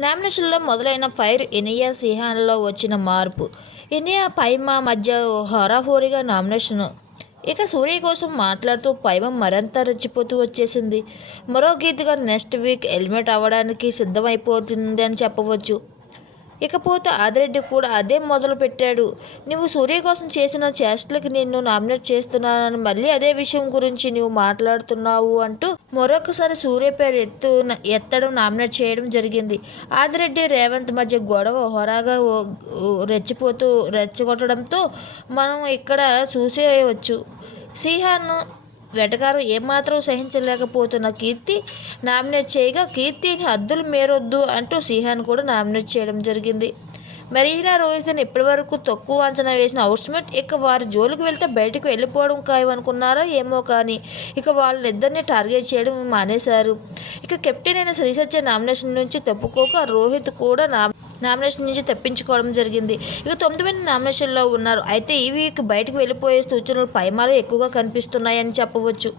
నామినేషన్లో మొదలైన ఫైర్ ఇనియా సిహాన్లో వచ్చిన మార్పు. ఇనియా పైమా మధ్య హోరాహోరీగా నామినేషన్. ఇక సూర్య కోసం మాట్లాడుతూ పైమ మరింత రెచ్చిపోతూ వచ్చేసింది. మరో గీతగా నెక్స్ట్ వీక్ ఎలిమినేట్ అవ్వడానికి సిద్ధమైపోతుంది అని చెప్పవచ్చు. ఇకపోతే ఆదిరెడ్డి కూడా అదే మొదలు పెట్టాడు. నువ్వు సూర్య కోసం చేసిన చేష్టలకి నిన్ను నామినేట్ చేస్తున్నానని మళ్ళీ అదే విషయం గురించి నువ్వు మాట్లాడుతున్నావు అంటూ మరొకసారి సూర్య పేరు ఎత్తు ఎత్తడం నామినేట్ చేయడం జరిగింది. ఆదిరెడ్డి రేవంత్ మధ్య గొడవ హోరాగా రెచ్చిపోతూ రెచ్చగొట్టడంతో మనం ఇక్కడ చూసేయవచ్చు సిహాన్ వెటకారం ఏమాత్రం సహించలేకపోతున్న కీర్తి నామినేట్ చేయగా కీర్తిని హద్దులు మేరొద్దు అంటూ సిహాన్ కూడా నామినేట్ చేయడం జరిగింది. మరీనా రోహిత్ని ఇప్పటివరకు తక్కువ అంచనా వేసిన హౌస్మేట్ ఇక వారి జోలికి వెళ్తే బయటకు వెళ్ళిపోవడం ఖాయమనుకున్నారా ఏమో కానీ ఇక వాళ్ళిద్దరిని టార్గెట్ చేయడం మానేశారు. ఇక కెప్టెన్ అయిన శ్రీసత్య నామినేషన్ నుంచి తప్పుకోక రోహిత్ కూడా నా నామినేషన్ నుంచి తప్పించుకోవడం జరిగింది. ఇక తొమ్మిది మంది నామినేషన్లో ఉన్నారు. అయితే ఈ వీక్ బయటకు వెళ్ళిపోయే సూచనలు పైమాలు ఎక్కువగా కనిపిస్తున్నాయని చెప్పవచ్చు.